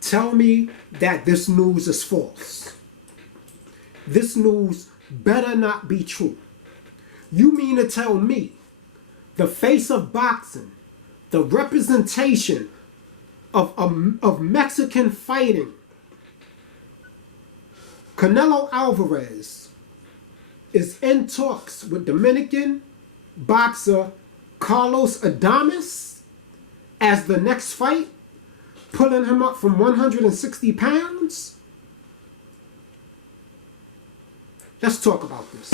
tell me that this news is false. This news better not be true. You mean to tell me the face of boxing, the representation of Mexican fighting, Canelo Alvarez, is in talks with Dominican boxer Carlos Adames as the next fight, pulling him up from 160 pounds? Let's talk about this.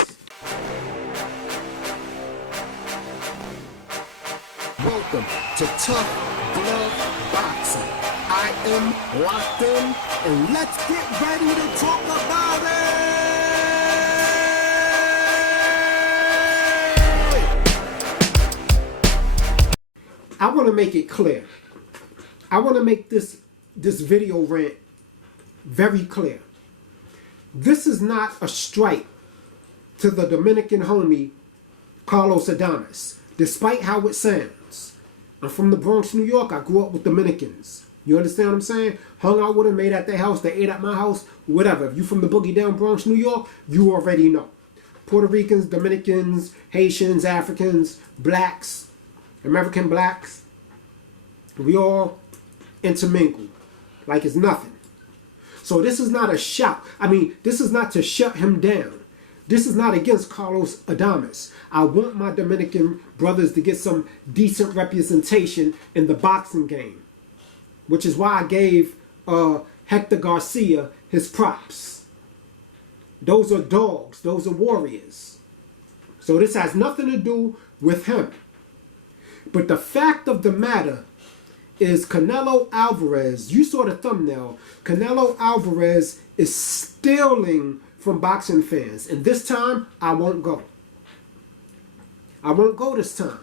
Welcome to Tough Glove Boxing. I am locked in, and let's get ready to talk about it! I want to make it clear. I want to make this video rant very clear. This is not a strike to the Dominican homie Carlos Adames, despite how it sounds. I'm from the Bronx, New York. I grew up with Dominicans. You understand what I'm saying? Hung out with them, ate at their house, they ate at my house, whatever. If you from the boogie down Bronx, New York, you already know. Puerto Ricans, Dominicans, Haitians, Africans, blacks, American blacks, we all intermingle like it's nothing. So this is not a shout. I mean, this is not to shut him down. This is not against Carlos Adames. I want my Dominican brothers to get some decent representation in the boxing game, which is why I gave Hector Garcia his props. Those are dogs. Those are warriors. So this has nothing to do with him. But the fact of the matter is Canelo Alvarez, you saw the thumbnail, Canelo Alvarez is stealing from boxing fans. And this time, I won't go. I won't go this time.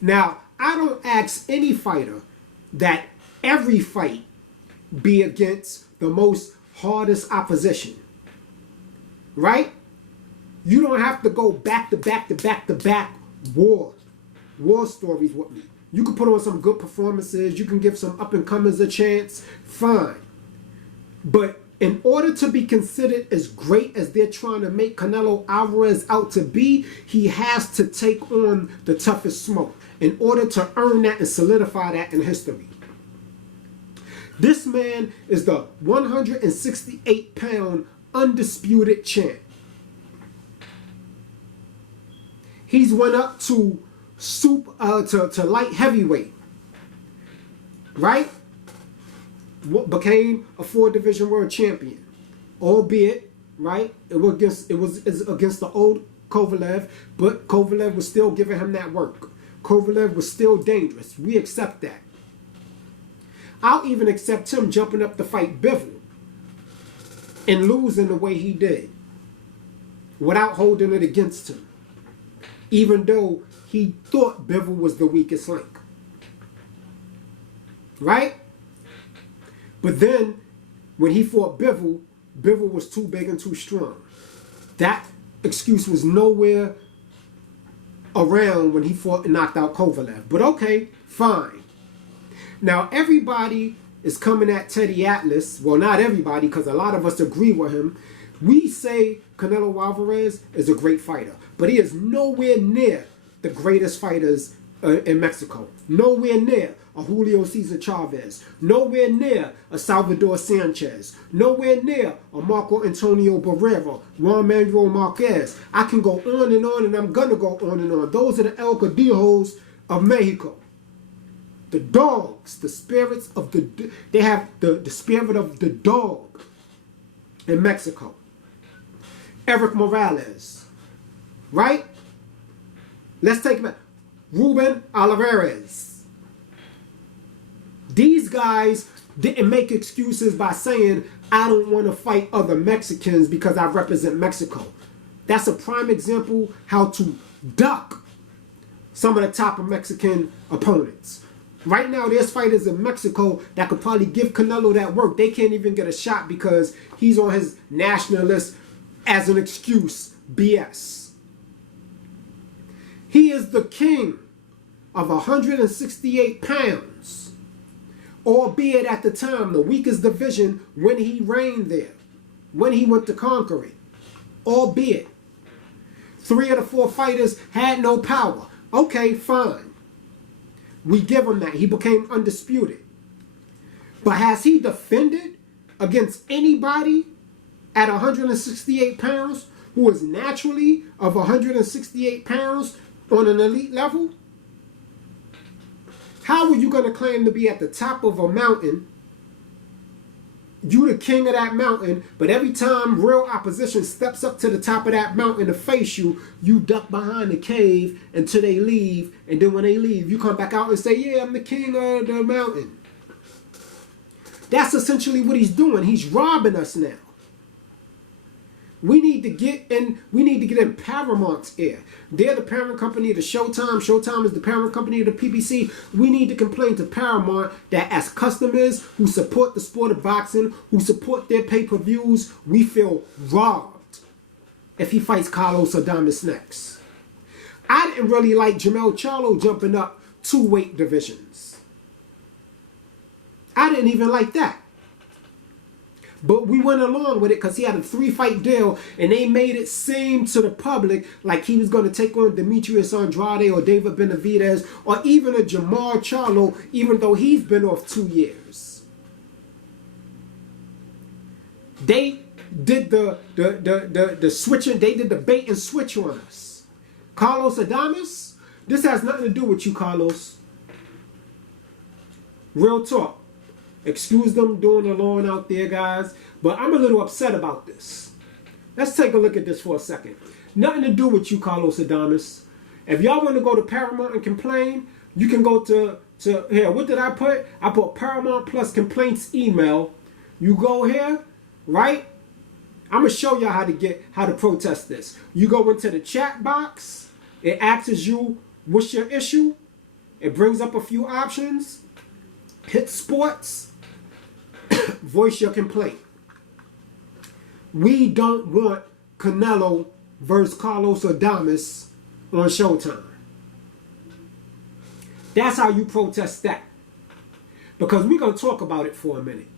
Now, I don't ask any fighter that every fight be against the most hardest opposition. Right? You don't have to go back to back to back to back war stories with me. You can put on some good performances. You can give some up-and-comers a chance. Fine. But in order to be considered as great as they're trying to make Canelo Alvarez out to be, he has to take on the toughest smoke in order to earn that and solidify that in history. This man is the 168-pound undisputed champ. He's went up to light heavyweight, right? Became a 4-division world champion, albeit, right? It was against the old Kovalev, but Kovalev was still giving him that work. Kovalev was still dangerous. We accept that. I'll even accept him jumping up to fight Bivol and losing the way he did, without holding it against him, even though he thought Bivol was the weakest link. Right? But then, when he fought Bivol, Bivol was too big and too strong. That excuse was nowhere around when he fought and knocked out Kovalev. But okay, fine. Now, everybody is coming at Teddy Atlas. Well, not everybody, because a lot of us agree with him. We say Canelo Alvarez is a great fighter, but he is nowhere near the greatest fighters in Mexico. Nowhere near a Julio Cesar Chavez. Nowhere near a Salvador Sanchez. Nowhere near a Marco Antonio Barrera, Juan Manuel Marquez. I can go on, and I'm going to go on and on. Those are the El Cadillos of Mexico. The dogs, the spirits of the... They have the spirit of the dog in Mexico. Eric Morales. Right? Let's take him. Ruben Alvarez. These guys didn't make excuses by saying, I don't want to fight other Mexicans because I represent Mexico. That's a prime example how to duck some of the top of Mexican opponents. Right now, there's fighters in Mexico that could probably give Canelo that work. They can't even get a shot because he's on his national list as an excuse. BS. He is the king of 168 pounds, albeit at the time the weakest division when he reigned there, when he went to conquer it, albeit 3 of the 4 fighters had no power. Okay, fine. We give him that. He became undisputed. But has he defended against anybody at 168 pounds who is naturally of 168 pounds on an elite level? How are you going to claim to be at the top of a mountain? You the king of that mountain, but every time real opposition steps up to the top of that mountain to face you, you duck behind the cave until they leave, and then when they leave, you come back out and say, yeah, I'm the king of the mountain. That's essentially what he's doing. He's robbing us now. We need to get in Paramount's ear. They're the parent company of the Showtime. Showtime is the parent company of the PBC. We need to complain to Paramount that as customers who support the sport of boxing, who support their pay-per-views, we feel robbed if he fights Carlos Adames next. I didn't really like Jermell Charlo jumping up 2 weight divisions. I didn't even like that. But we went along with it because he had a 3-fight deal, and they made it seem to the public like he was going to take on Demetrius Andrade or David Benavidez or even a Jamal Charlo, even though he's been off 2 years. They did the switching. They did the bait and switch on us. Carlos Adames, this has nothing to do with you, Carlos. Real talk. Excuse them doing the lawn out there, guys, but I'm a little upset about this. Let's take a look at this for a second. Nothing to do with you, Carlos Adames. If y'all want to go to Paramount and complain, you can go to here. What did I put? I put Paramount Plus complaints email. You go here, right? I'm gonna show y'all how to protest this. You go into the chat box. It asks you what's your issue. It brings up a few options. Hit sports. Voice your complaint. We don't want Canelo versus Carlos Adames on Showtime. That's how you protest that. Because we're going to talk about it for a minute.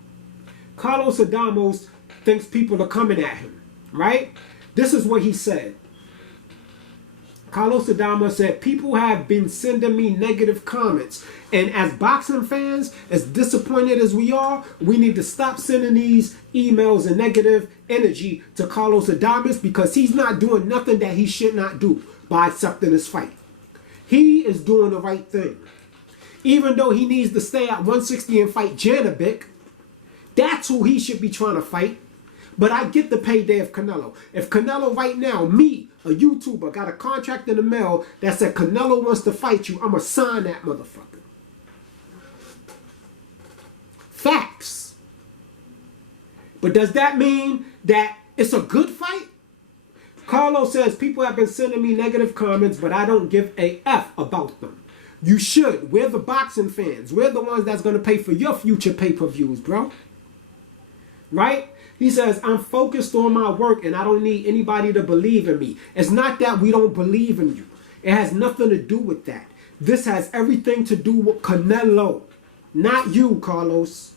Carlos Adames thinks people are coming at him, right? This is what he said. Carlos Adames said, people have been sending me negative comments. And as boxing fans, as disappointed as we are, we need to stop sending these emails and negative energy to Carlos Adames because he's not doing nothing that he should not do by accepting this fight. He is doing the right thing. Even though he needs to stay at 160 and fight Janabek, that's who he should be trying to fight. But I get the payday of Canelo. If Canelo right now, me, a YouTuber, got a contract in the mail that said Canelo wants to fight you, I'm going to sign that motherfucker. Facts. But does that mean that it's a good fight? Carlos says, people have been sending me negative comments, but I don't give a F about them. You should. We're the boxing fans. We're the ones that's going to pay for your future pay-per-views, bro. Right? He says, I'm focused on my work and I don't need anybody to believe in me. It's not that we don't believe in you. It has nothing to do with that. This has everything to do with Canelo, not you, Carlos.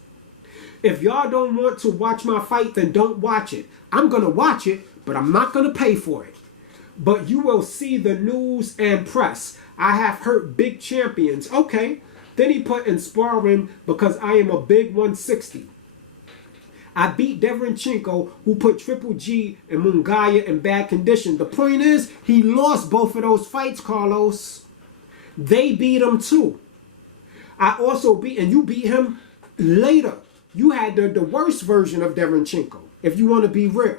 If y'all don't want to watch my fight, then don't watch it. I'm going to watch it, but I'm not going to pay for it. But you will see the news and press. I have hurt big champions. Okay. Then he put in sparring because I am a big 160. I beat Deverenchenko, who put Triple G and Mungaya in bad condition. The point is, he lost both of those fights, Carlos. They beat him too. I also beat, and you beat him later. You had the worst version of Deverenchenko, if you want to be real.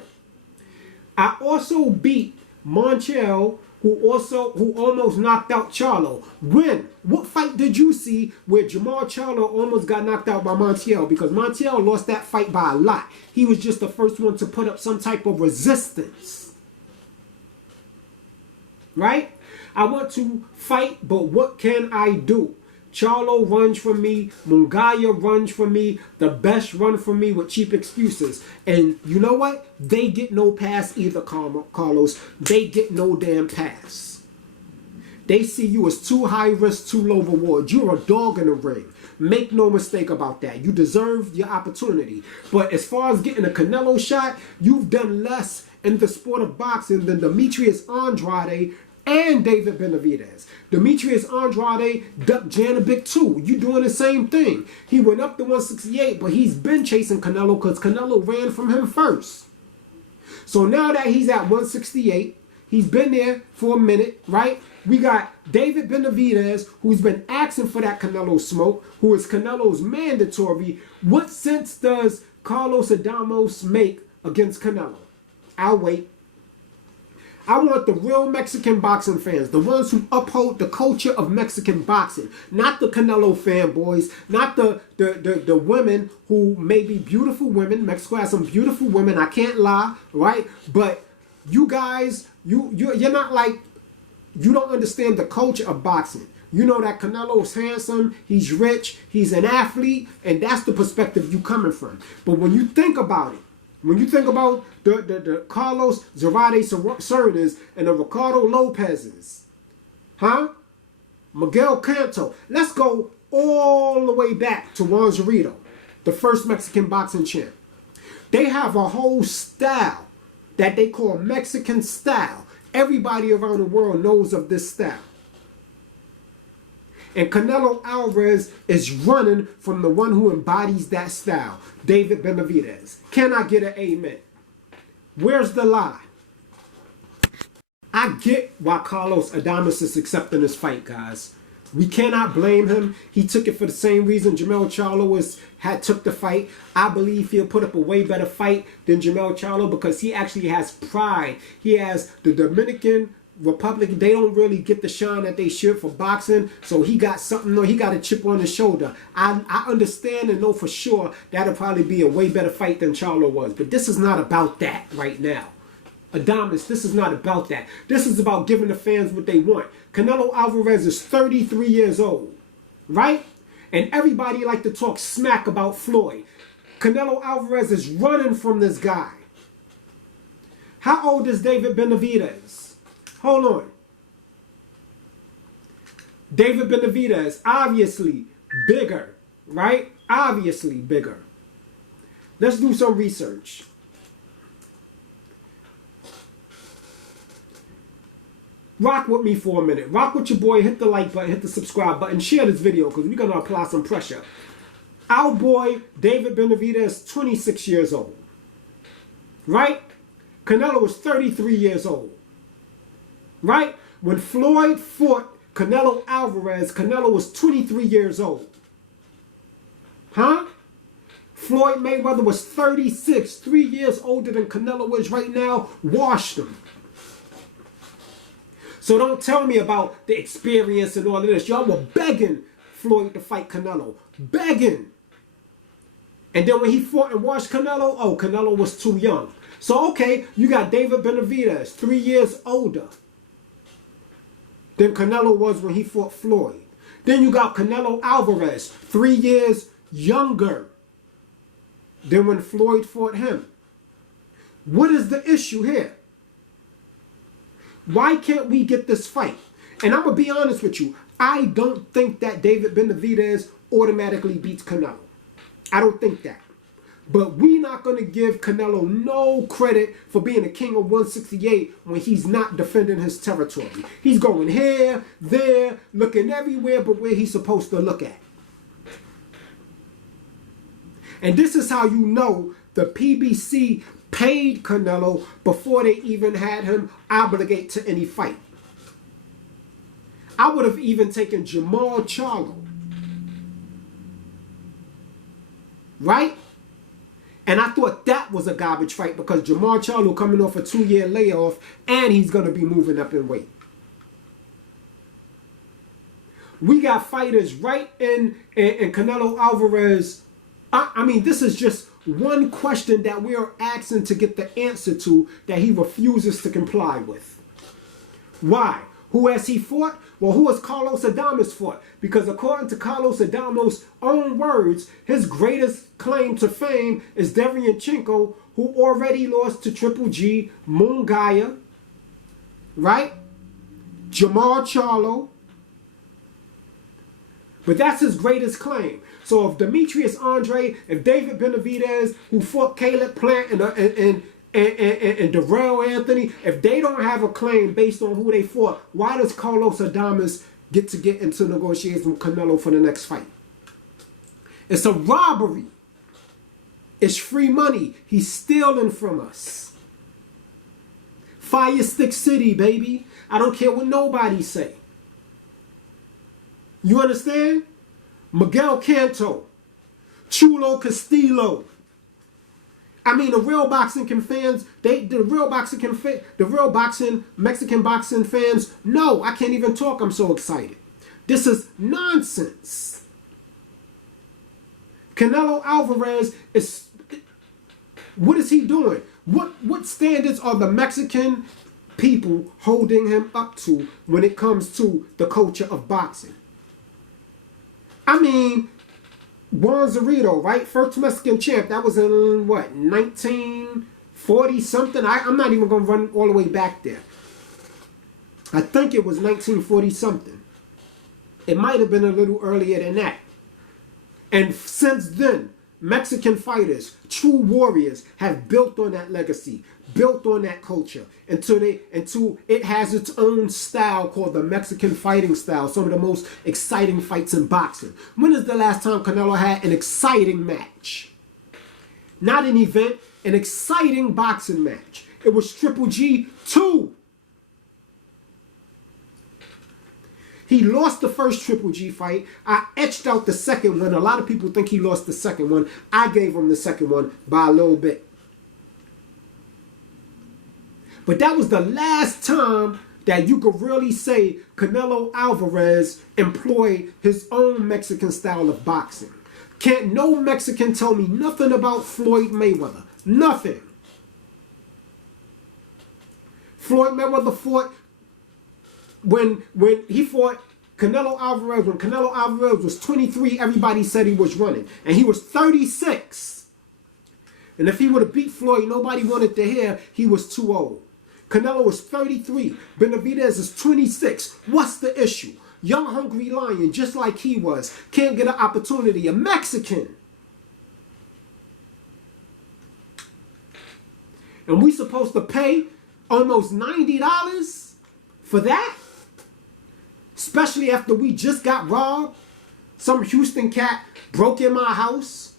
I also beat Montiel, who almost knocked out Charlo. When? What fight did you see where Jamal Charlo almost got knocked out by Montiel? Because Montiel lost that fight by a lot. He was just the first one to put up some type of resistance. Right? I want to fight, but what can I do? Charlo runs from me. Mungaya runs from me. The best run from me with cheap excuses. And you know what? They get no pass either, Carlos. They get no damn pass. They see you as too high risk, too low reward. You're a dog in the ring. Make no mistake about that. You deserve your opportunity. But as far as getting a Canelo shot, you've done less in the sport of boxing than Demetrius Andrade and David Benavidez. Demetrius Andrade ducked Janovic too. You doing the same thing. He went up to 168, but he's been chasing Canelo because Canelo ran from him first. So now that he's at 168, he's been there for a minute, right? We got David Benavidez, who's been asking for that Canelo smoke, who is Canelo's mandatory. What sense does Carlos Adames make against Canelo? I'll wait. I want the real Mexican boxing fans, the ones who uphold the culture of Mexican boxing, not the Canelo fanboys, not the women who may be beautiful women. Mexico has some beautiful women, I can't lie, right? But you guys, you're not like, you don't understand the culture of boxing. You know that Canelo's handsome, he's rich, he's an athlete, and that's the perspective you coming from. But when you think about it, when you think about the Carlos Zarate Cernas and the Ricardo Lopez's, Miguel Canto, let's go all the way back to Juan Zorrito, the first Mexican boxing champ. They have a whole style that they call Mexican style. Everybody around the world knows of this style. And Canelo Alvarez is running from the one who embodies that style, David Benavidez. Can I get an amen? Where's the lie? I get why Carlos Adames is accepting this fight, guys. We cannot blame him. He took it for the same reason Jermell Charlo took the fight. I believe he'll put up a way better fight than Jermell Charlo because he actually has pride. He has the Dominican Republic. They don't really get the shine that they should for boxing. So he got something, he got a chip on his shoulder. I understand and know for sure that'll probably be a way better fight than Charlo was. But this is not about that right now. Adames, this is not about that. This is about giving the fans what they want. Canelo Alvarez is 33 years old, right? And everybody like to talk smack about Floyd. Canelo Alvarez is running from this guy. How old is David Benavidez? Hold on. David Benavidez, obviously bigger, right? Obviously bigger. Let's do some research. Rock with me for a minute. Rock with your boy. Hit the like button. Hit the subscribe button. Share this video because we're going to apply some pressure. Our boy, David Benavidez, 26 years old. Right? Canelo was 33 years old. Right? When Floyd fought Canelo Alvarez, Canelo was 23 years old. Floyd Mayweather was 36, 3 years older than Canelo is right now. Washed him. So don't tell me about the experience and all of this. Y'all were begging Floyd to fight Canelo. Begging. And then when he fought and washed Canelo, oh, Canelo was too young. So, okay, you got David Benavidez, 3 years older than Canelo was when he fought Floyd. Then you got Canelo Alvarez, 3 years younger than when Floyd fought him. What is the issue here? Why can't we get this fight? And I'm going to be honest with you. I don't think that David Benavidez automatically beats Canelo. I don't think that. But we're not going to give Canelo no credit for being the king of 168 when he's not defending his territory. He's going here, there, looking everywhere but where he's supposed to look at. And this is how you know the PBC paid Canelo before they even had him obligate to any fight. I would have even taken Jermall Charlo. Right? And I thought that was a garbage fight because Jermall Charlo coming off a 2-year layoff and he's going to be moving up in weight. We got fighters right in Canelo Alvarez. I mean, this is just one question that we are asking to get the answer to that he refuses to comply with. Why? Who has he fought? Well, who has Carlos Adames fought? Because according to Carlos Adames' own words, his greatest claim to fame is Derevyanchenko, who already lost to Triple G, Mungaya, right? Jermall Charlo. But that's his greatest claim. So if Demetrius Andre, if David Benavidez, who fought Caleb Plant and Darrell Anthony, if they don't have a claim based on who they fought, why does Carlos Adames get into negotiations with Canelo for the next fight? It's a robbery. It's free money. He's stealing from us. Fire Stick City, baby. I don't care what nobody say. You understand? Miguel Canto, Chulo Castillo. I mean, the real boxing fans, the real Mexican boxing fans, no, I can't even talk. I'm so excited. This is nonsense. Canelo Alvarez is, what is he doing? What standards are the Mexican people holding him up to when it comes to the culture of boxing? I mean, Juan Zorrito, right? First Mexican champ. That was in, what, 1940 something? I'm not even going to run all the way back there. I think it was 1940 something. It might have been a little earlier than that. And since then, Mexican fighters, true warriors, have built on that legacy, built on that culture until it has its own style called the Mexican fighting style. Some of the most exciting fights in boxing. When is the last time Canelo had an exciting match? Not an event, an exciting boxing match. It was Triple G 2. He lost the first Triple G fight. I etched out the second one. A lot of people think he lost the second one. I gave him the second one by a little bit. But that was the last time that you could really say Canelo Alvarez employed his own Mexican style of boxing. Can't no Mexican tell me nothing about Floyd Mayweather. Nothing. Floyd Mayweather fought when he fought Canelo Alvarez, when Canelo Alvarez was 23, everybody said he was running. And he was 36. And if he would have beat Floyd, nobody wanted to hear he was too old. Canelo was 33. Benavidez is 26. What's the issue? Young, hungry lion, just like he was. Can't get an opportunity. A Mexican. And we supposed to pay almost $90 for that? Especially after we just got robbed. Some Houston cat broke in my house.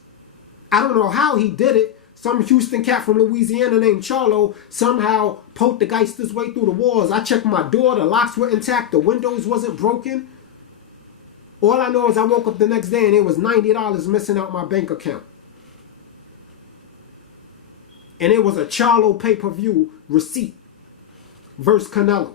I don't know how he did it. Some Houston cat from Louisiana named Charlo somehow poked the geister's way through the walls. I checked my door. The locks were intact. The windows wasn't broken. All I know is I woke up the next day and it was $90 missing out my bank account. And it was a Charlo pay-per-view receipt versus Canelo.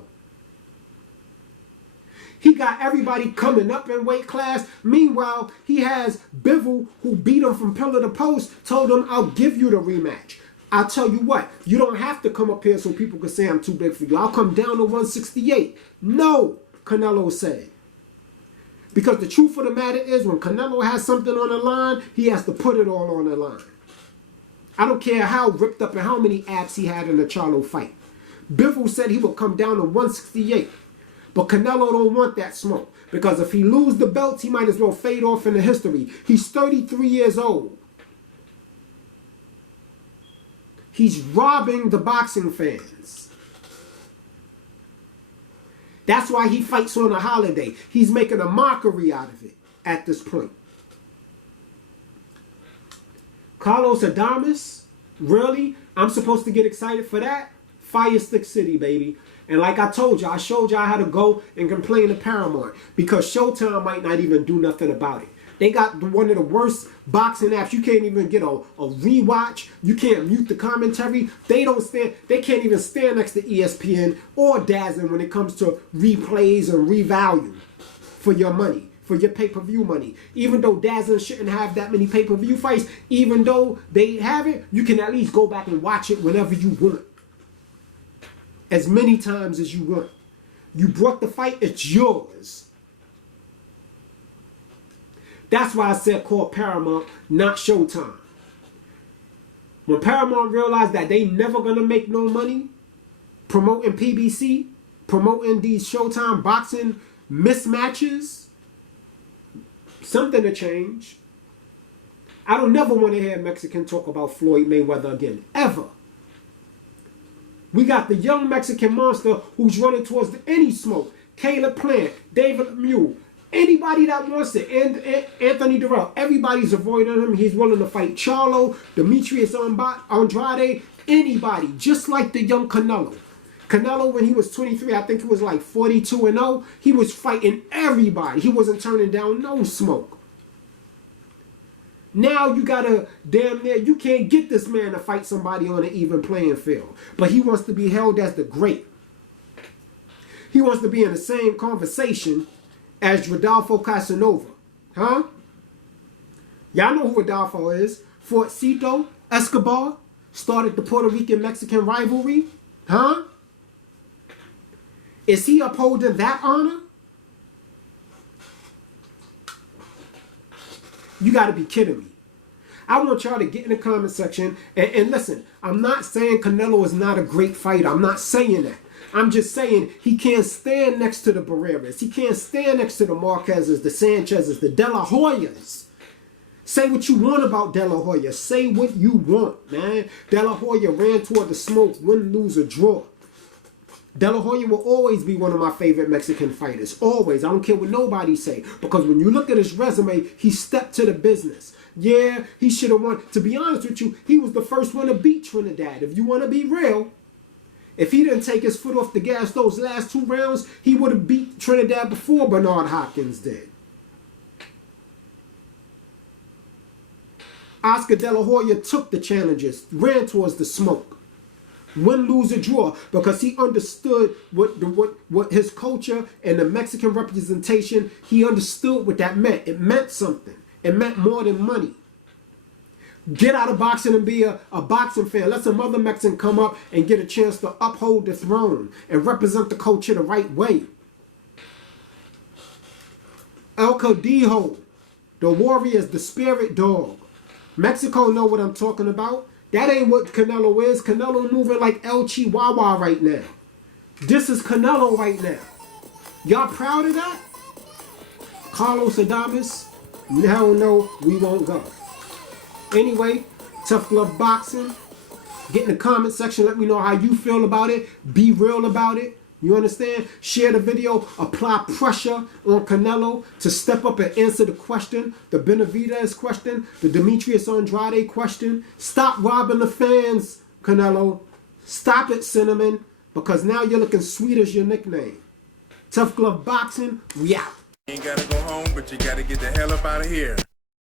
He got everybody coming up in weight class. Meanwhile, he has Bivol, who beat him from pillar to post, told him, I'll give you the rematch. I'll tell you what, you don't have to come up here so people can say I'm too big for you. I'll come down to 168. No, Canelo said. Because the truth of the matter is, when Canelo has something on the line, he has to put it all on the line. I don't care how ripped up and how many abs he had in the Charlo fight. Bivol said he would come down to 168. But Canelo don't want that smoke. Because if he loses the belts, he might as well fade off into history. He's 33 years old. He's robbing the boxing fans. That's why he fights on a holiday. He's making a mockery out of it at this point. Carlos Adames? Really? I'm supposed to get excited for that? Fire Stick City, baby. And like I told you, I showed y'all how to go and complain to Paramount. Because Showtime might not even do nothing about it. They got one of the worst boxing apps. You can't even get a rewatch. You can't mute the commentary. They can't even stand next to ESPN or DAZN when it comes to replays and revalue for your money, for your pay-per-view money. Even though DAZN shouldn't have that many pay-per-view fights, even though they have it, you can at least go back and watch it whenever you want. As many times as you want. You brought the fight, it's yours. That's why I said call Paramount, not Showtime. When Paramount realized that they never gonna make no money promoting PBC, promoting these Showtime boxing mismatches, Something to change. I don't never want to hear a Mexican talk about Floyd Mayweather again. Ever. We got the young Mexican monster who's running towards any smoke. Caleb Plant, David Lemieux, anybody that wants it, and Anthony Durrell. Everybody's avoiding him. He's willing to fight Charlo, Demetrius Andrade, anybody. Just like the young Canelo. Canelo, when he was 23, I think he was like 42-0. He was fighting everybody. He wasn't turning down no smoke. Now you gotta damn near, you can't get this man to fight somebody on an even playing field. But he wants to be held as the great. He wants to be in the same conversation as Rodolfo Casanova. Huh? Y'all know who Rodolfo is. Fortcito Escobar started the Puerto Rican-Mexican rivalry. Huh? Is he upholding that honor? You got to be kidding me. I want y'all to get in the comment section and listen, I'm not saying Canelo is not a great fighter. I'm not saying that. I'm just saying he can't stand next to the Barreras. He can't stand next to the Marquezes, the Sanchezes, the De La Hoyas. Say what you want about De La Hoya. Say what you want, man. De La Hoya ran toward the smoke, win, lose, or draw. De La Hoya will always be one of my favorite Mexican fighters. Always. I don't care what nobody say. Because when you look at his resume, he stepped to the business. Yeah, he should have won. To be honest with you, he was the first one to beat Trinidad. If you want to be real, if he didn't take his foot off the gas those last 2 rounds, he would have beat Trinidad before Bernard Hopkins did. Oscar De La Hoya took the challenges, ran towards the smoke. Win, lose, or draw, because he understood what his culture and the Mexican representation, he understood what that meant. It meant something. It meant more than money. Get out of boxing and be a boxing fan. Let some other Mexican come up and get a chance to uphold the throne and represent the culture the right way. El Codijo, the Warriors, the spirit dog. Mexico know what I'm talking about. That ain't what Canelo is. Canelo moving like El Chihuahua right now. This is Canelo right now. Y'all proud of that? Carlos Adames? Hell no, we won't go. Anyway, Tough Glove Boxing. Get in the comment section. Let me know how you feel about it. Be real about it. You understand? Share the video. Apply pressure on Canelo to step up and answer the question. The Benavidez question. The Demetrius Andrade question. Stop robbing the fans, Canelo. Stop it, Cinnamon. Because now you're looking sweet as your nickname. Tough Glove Boxing, we out. You ain't gotta go home, but you gotta get the hell up out of here.